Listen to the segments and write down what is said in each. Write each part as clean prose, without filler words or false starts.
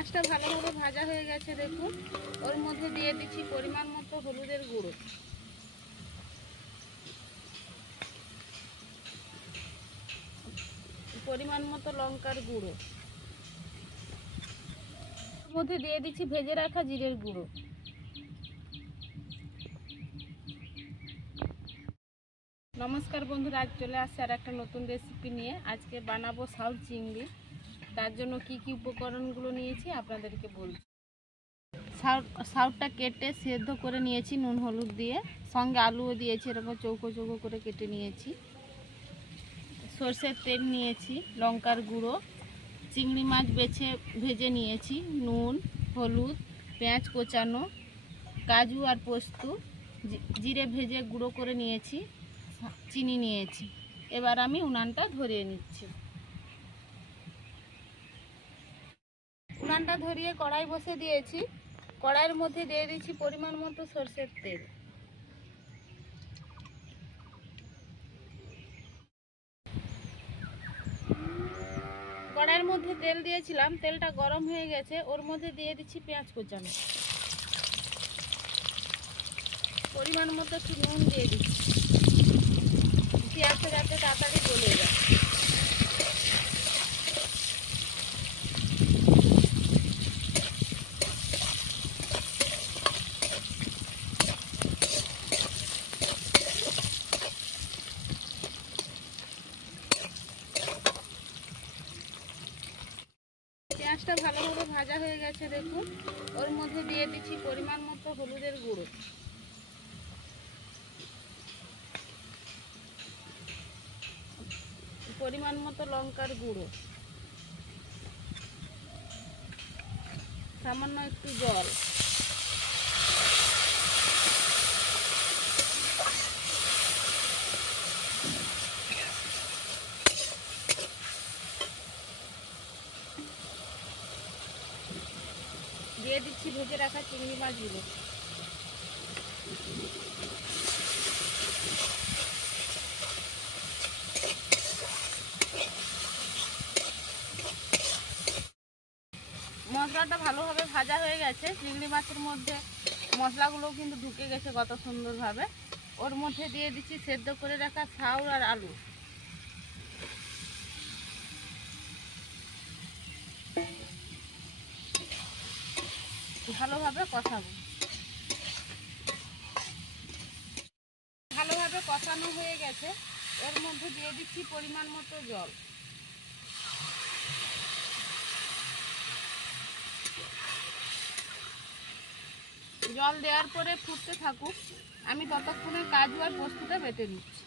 পেঁয়াজটা ভালোভাবে ভাজা হয়ে গেছে দেখুন। ওর মধ্যে দিয়ে দিচ্ছি পরিমাণ মতো হলুদের গুঁড়ো, পরিমাণ মতো লঙ্কার গুঁড়ো, ওর মধ্যে দিয়ে দিচ্ছি ভেজে রাখা জিরের গুঁড়ো। নমস্কার বন্ধুরা, আজ চলে আসছে আর একটা নতুন রেসিপি নিয়ে। আজকে বানাবো শাউট চিংড়ি। তার জন্য কি কি উপকরণগুলো নিয়েছি আপনাদেরকে বলছি। শাউটটা কেটে সেদ্ধ করে নিয়েছি নুন হলুদ দিয়ে, সঙ্গে আলুও দিয়েছি, এরকম চৌকো চৌকো করে কেটে নিয়েছি। সরষের তেল নিয়েছি, লঙ্কার গুঁড়ো, চিংড়ি মাছ বেছে ভেজে নিয়েছি, নুন হলুদ, পেঁয়াজ কোচানো, কাজু আর পোস্ত, জিরে ভেজে গুঁড়ো করে নিয়েছি, চিনি নিয়েছি। এবার আমি উনানটা ধরিয়ে নিচ্ছি। উনানটা ধরিয়ে কড়াই বসে দিয়েছি। কড়াইয়ের মধ্যে দিয়ে দিচ্ছি পরিমাণ মতো সরষের তেল। কড়াইয়ের মধ্যে তেল দিয়েছিলাম, তেলটা গরম হয়ে গেছে। ওর মধ্যে দিয়ে দিচ্ছি পেঁয়াজ কোচানো, পরিমাণ মতো একটু নুন দিয়ে দিচ্ছি, পেঁয়াজটা যাতে তাড়াতাড়ি গলে যায়। পেঁয়াজটা ভালোভাবে ভাজা হয়ে গেছে দেখুন। ওর মধ্যে দিয়ে দিচ্ছি পরিমাণ মতো হলুদের গুঁড়ো, পরিমাণ মতো লঙ্কার গুঁড়ো, সামান্য একটু জল, দিয়ে দিচ্ছি ভেজে রাখা চিংড়ি মাছগুলো। মশলাটা ভালোভাবে ভাজা হয়ে গেছে। চিংড়ি মাছের মধ্যে মশলাগুলো কিন্তু ঢুকে গেছে কত সুন্দরভাবে। ওর মধ্যে দিয়ে দিচ্ছি সেদ্ধ করে রাখা শাউট আর আলু। ভালোভাবে কষাবো। ভালোভাবে কষানো হয়ে গেছে। এর মধ্যে দিয়ে দিচ্ছি পরিমাণ মতো জল। জল দেওয়ার পরে ফুটতে থাকুক, আমি ততক্ষণে কাজু আর পোস্তটা বেটে নিচ্ছি।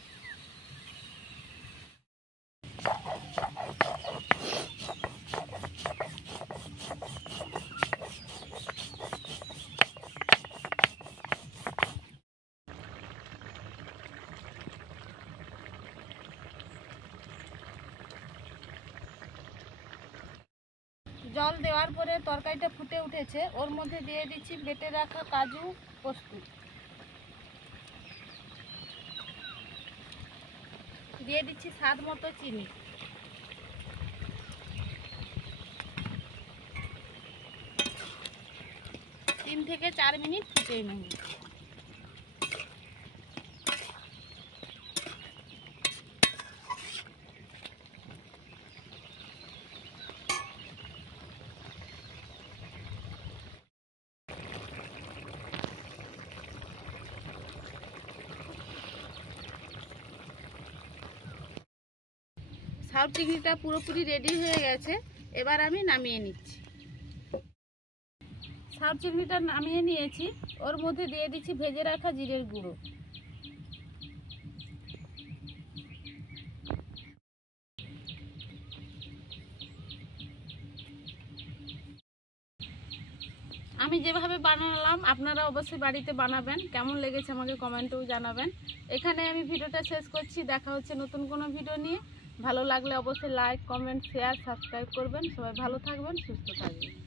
জল দেওয়ার পরে তরকারিটা ফুটে উঠেছে। ওর মধ্যে দিয়ে দিচ্ছি বেটে রাখা কাজু পোস্ত, দিয়ে দিচ্ছি স্বাদ মতো চিনি, 3 থেকে 4 মিনিট ফুটিয়ে নেব। শাউট চিংড়িটা পুরোপুরি রেডি হয়ে গেছে। এবার আমি নামিয়ে নিচ্ছি। শাউট চিংড়িটা নামিয়ে নিয়েছি। ওর মধ্যে দিয়ে দিচ্ছি ভেজে রাখা জিরের গুঁড়ো, আমি যেভাবে বানালাম আপনারা অবশ্যই বাড়িতে বানাবেন। কেমন লেগেছে আমাকে কমেন্টেও জানাবেন। এখানে আমি ভিডিওটা শেষ করছি। দেখা হচ্ছে নতুন কোনো ভিডিও নিয়ে। ভালো লাগলে অবশ্যই লাইক কমেন্ট শেয়ার সাবস্ক্রাইব করবেন। সবাই ভালো থাকবেন, সুস্থ থাকবেন।